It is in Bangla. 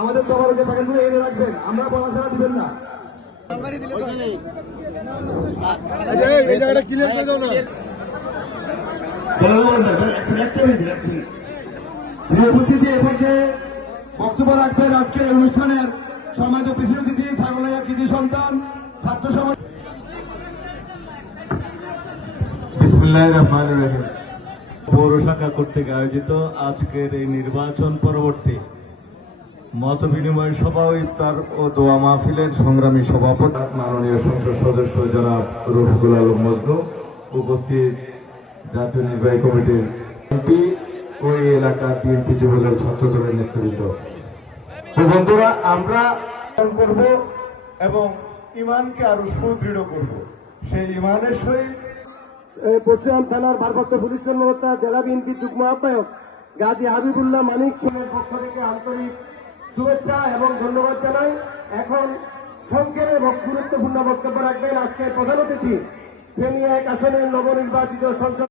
আমাদের তবারকের প্যাকেটগুলো এনে রাখবেন, আমরা বলা ছাড়া দিবেন না। উপস্থিতি এ পর্যায়ে বক্তব্য রাখবেন আজকের অনুষ্ঠানের সম্মানিত বিশেষ অতিথি ছাগলাইয়া কৃতি সন্তান ছাত্র সমাজ। বিসমিল্লাহির রহমানির রহিম। পৌর শাখা কর্তৃক আয়োজিত আজকের এই নির্বাচন পরবর্তী মত বিনিময় সভা ও ইফতার ও দোয়া মাহফিলের সংগ্রামী সভাপতি মাননীয় সংসদ সদস্য জনাব রফিকুল আলম মজনু, উপস্থিত জাতীয় নির্বাহী কমিটির এমপি ও এই এলাকার বিএনপি যুবদল ছাত্রদলের নেতৃবৃন্দ, বন্ধুরা, আমরা করব এবং ইমানকে আরো সুদৃঢ় করব। সেই ইমানের সহিত পশ্চিম থানার ভারপ্রাপ্ত পুলিশ কর্মকর্তা জেলা বিএনপি যুগ্ম আহ্বায়ক গাজী হাবিবুল্লাহ মানিক সিংহের পক্ষ থেকে আন্তরিক শুভেচ্ছা এবং ধন্যবাদ জানাই। এখন সংক্ষেপে গুরুত্বপূর্ণ বক্তব্য রাখবেন আজকের প্রধান অতিথি ফেনী 1 আসনের নবনির্বাচিত সংসদ